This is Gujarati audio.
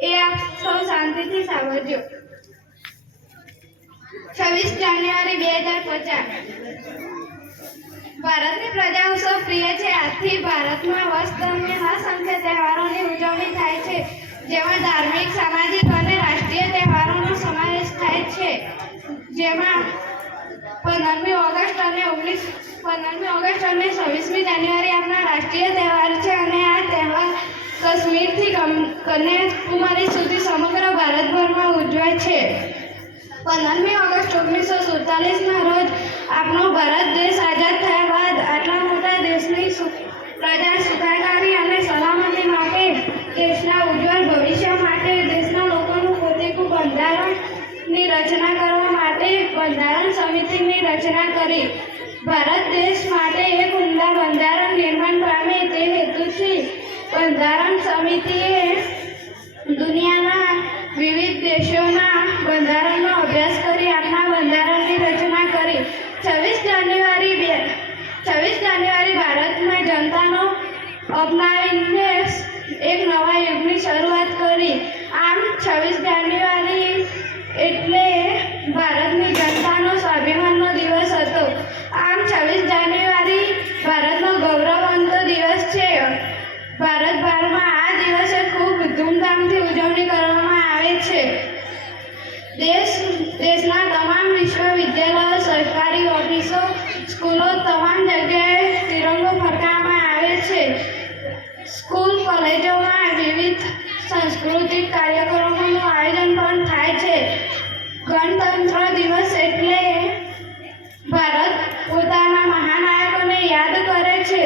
એ આપ સૌ શાંતિથી સાંભળજો. 26 જાન્યુઆરી 2050 ભારતની પ્રજા ઉત્સવ પ્રિય છે. આથી ભારતમાં વર્ષ દરમિયાન અસંખ્ય તહેવારોની ઉજવણી થાય છે, જેમાં ધાર્મિક, સામાજિક અને રાષ્ટ્રીય તહેવારોનો સમાવેશ થાય છે. જેમાં 15મી ઓગસ્ટ અને 26મી જાન્યુઆરી આપણા રાષ્ટ્રીય તહેવાર છે અને આ તહેવાર કાશ્મીરથી કન્યાકુમારી સુધી સમગ્ર ભારતભરમાં ઉજવાય છે. 15મી ઓગસ્ટ 1947ના રોજ આપણો ભારત દેશ આઝાદ થયા બાદ આટલા મોટા દેશની પ્રજા સુખાકારી અને સલામતી માટે, દેશના ઉજ્જવળ ભવિષ્ય માટે, દેશના લોકોનું પોતાનું બંધારણની રચના કરવા માટે બંધારણ સમિતિની રચના કરી. ભારત દેશ માટે એક ઉમદા બંધારણ નિર્માણ પામે તે હેતુથી બંધારણ સમિતિએ દુનિયાના વિવિધ દેશોના બંધારણનો અભ્યાસ કરી આપણા બંધારણની રચના કરી. 26 જાન્યુઆરી ભારતમાં જનતાનો અપનાવીને એક નવા યુગની શરૂઆત કરી. આમ 26 જાન્યુઆરી એટલે ભારતની જનતાનો સ્વાભિમાનનો દિવસ હતો. આમ 26 જાન્યુઆરી ભારતનો ગૌરવવંતો દિવસ છે. ભારતભરમાં આ દિવસે ખૂબ ધૂમધામથી ઉજવણી કરવામાં આવે છે. દેશના તમામ વિશ્વવિદ્યાલયો, સરકારી ઓફિસો, સ્કૂલો, તમામ જગ્યાએ તિરંગો ફરકાવવામાં આવે છે. સ્કૂલ, કોલેજોમાં વિવિધ સાંસ્કૃતિક કાર્યક્રમોનું આયોજન પણ થાય છે. ગણતંત્ર દિવસ એટલે ભારત પોતાના મહાનાયકોને યાદ કરે છે.